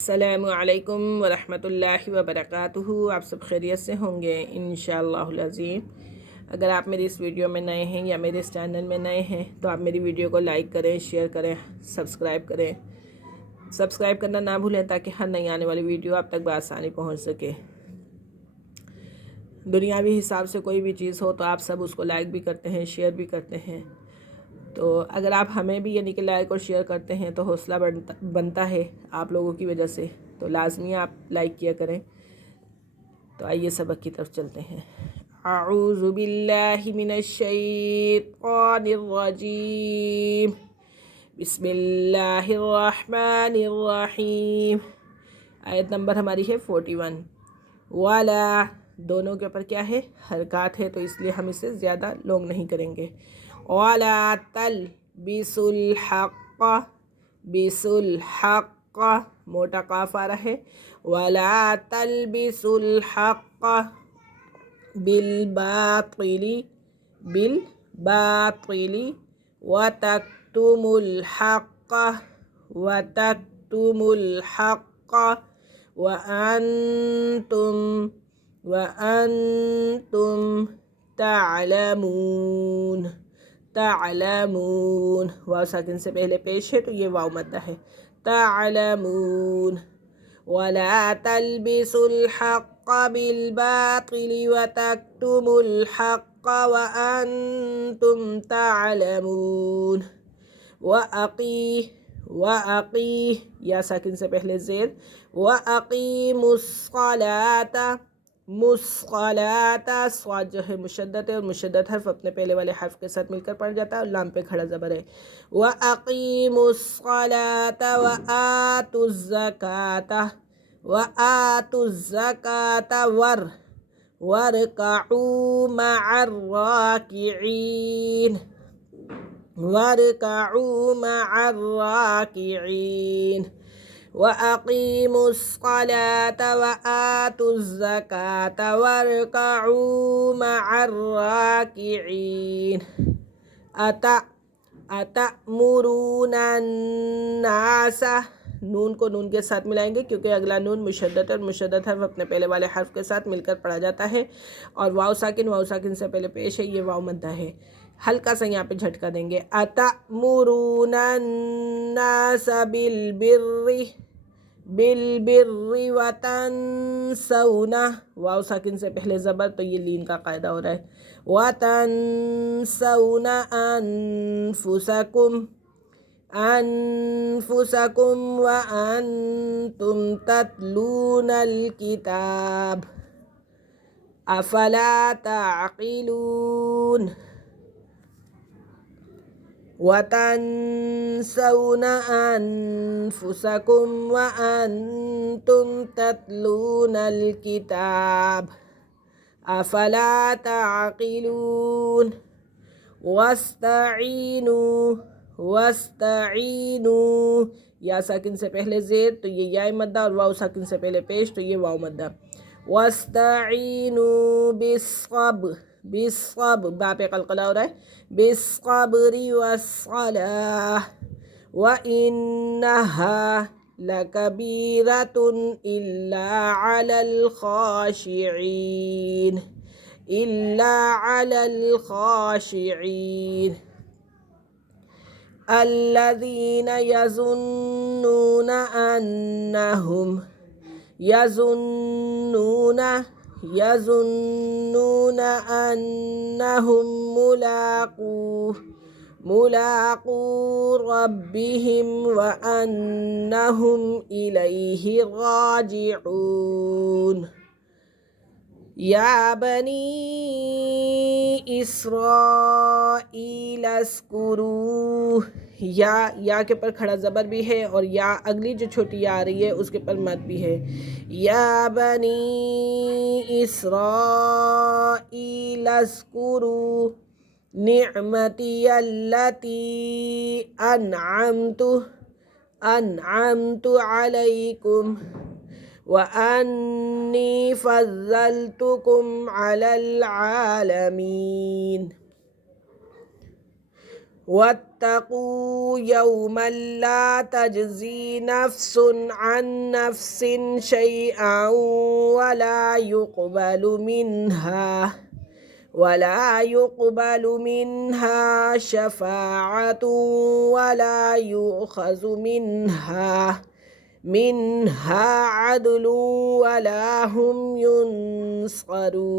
السلام علیکم ورحمۃ اللہ وبرکاتہ۔ آپ سب خیریت سے ہوں گے انشاءاللہ العظیم۔ اگر آپ میری اس ویڈیو میں نئے ہیں یا میرے اس چینل میں نئے ہیں تو آپ میری ویڈیو کو لائک کریں، شیئر کریں، سبسکرائب کریں۔ سبسکرائب کرنا نہ بھولیں تاکہ ہر نئی آنے والی ویڈیو آپ تک بآسانی پہنچ سکے۔ دنیاوی حساب سے کوئی بھی چیز ہو تو آپ سب اس کو لائک بھی کرتے ہیں، شیئر بھی کرتے ہیں۔ تو اگر آپ ہمیں بھی یعنی کہ لائک اور شیئر کرتے ہیں تو حوصلہ بنتا ہے آپ لوگوں کی وجہ سے، تو لازمی آپ لائک کیا کریں۔ تو آئیے سبق کی طرف چلتے ہیں۔ اعوذ باللہ من الشیطان الرجیم، بسم اللہ الرحمن الرحیم۔ آیت نمبر ہماری ہے 41۔ والا، دونوں کے اوپر کیا ہے؟ حرکات ہے، تو اس لیے ہم اسے زیادہ لونگ نہیں کریں گے۔ وَلَا تَلْبِسُوا الْحَقَّ، بِسُوا الْحَقَّ موٹا قاف آ رہا ہے۔ وَلَا تَلْبِسُوا الْحَقَّ بِالْبَاطِلِ، بِالْبَاطِلِ وَتَكْتُمُوا الْحَقَّ، وَتَكْتُمُوا الْحَقَّ وَأَنْتُمْ تعلمون، تعلمون واو ساکن سے پہلے پیش ہے تو یہ واو مدہ ہے۔ تعلمون۔ وَلَا تَلْبِسُوا الْحَقَّ بِالْبَاطِلِ وَتَكْتُمُوا الْحَقَّ وَأَنْتُمْ تعلمون۔ وَأَقِی یا ساکن سے پہلے زیر۔ وَأَقِیمُوا الصَّلَاةَ، مُصْقَلَاةَ صاد جو ہے مشدد ہے، اور مشدد حرف اپنے پہلے والے حرف کے ساتھ مل کر پڑھ جاتا ہے اور لام پہ کھڑا زبر ہے۔ وَأَقِیمُوا الصَّلَاةَ وَآتُوا الزَّکَاةَ، وَآتُوا الزَّکَاةَ وَارْکَعُوا مَعَ الرَّاکِعِینَ، وَارْکَعُوا مَعَ الرَّاکِعِینَ۔ وَأَقِیمُوا الصَّلَاةَ وَآتُوا الزَّکَاةَ وَارْکَعُوا مَعَ الرَّاکِعِینَ۔ أَتَأْمُرُونَ النَّاسَ، نون کو نون کے ساتھ ملائیں گے کیونکہ اگلا نون مشدد اور مشدد حرف اپنے پہلے والے حرف کے ساتھ مل کر پڑھا جاتا ہے، اور واو ساکن سے پہلے پیش ہے، یہ واو مدہ ہے۔ ہلکا سا یہاں پہ جھٹکا دیں گے۔ أَتَأْمُرُونَ النَّاسَ بِالْبِرِّ وَتَنْسَوْنَ، واو ساکن سے پہلے زبر تو یہ لین کا قاعدہ ہو رہا ہے۔ وَتَنْسَوْنَ أَنفُسَكُمْ وَأَنْتُمْ تَتْلُونَ الْكِتَابَ أَفَلَا تَعْقِلُونَ۔ وَتَنْسَوْنَ أَنفُسَكُمْ وَأَنْتُمْ تَتْلُونَ الْكِتَابَ أَفَلَا تَعْقِلُونَ۔ وَاسْتَعِینُوا یا ساکن سے پہلے زیر تو یہ یا مدہ، اور واو ساکن سے پہلے پیش تو یہ واو مدہ۔ وَاسْتَعِینُوا بالصبر با پہ قلقلہ ہو رہا ہے۔ بالصبر والصلاة وَإِنَّهَا لَكَبِیرَةٌ إِلَّا عَلَى الْخَاشِعِینَ، إِلَّا عَلَى الْخَاشِعِینَ۔ الَّذِینَ يَظُنُّونَ أَنَّهُم مُّلَاقُو رَبِّهِمْ وَأَنَّهُمْ إِلَيْهِ رَاجِعُونَ۔ یا بنی اسرائیل اذکروا، یا کے پر کھڑا زبر بھی ہے، اور یا اگلی جو چھوٹی یا آ رہی ہے اس کے پر مد بھی ہے۔ یا بنی اسرائیل اذکروا نعمتی التی انعمت علیکم وَأَنِّي فَضَّلْتُكُمْ عَلَى الْعَالَمِينَ۔ واتقوا يوما لا تجزي نفس عن نفس شيئا ولا يقبل منها شفاعة ولا يؤخذ منها عدل ولا هم ينصرون.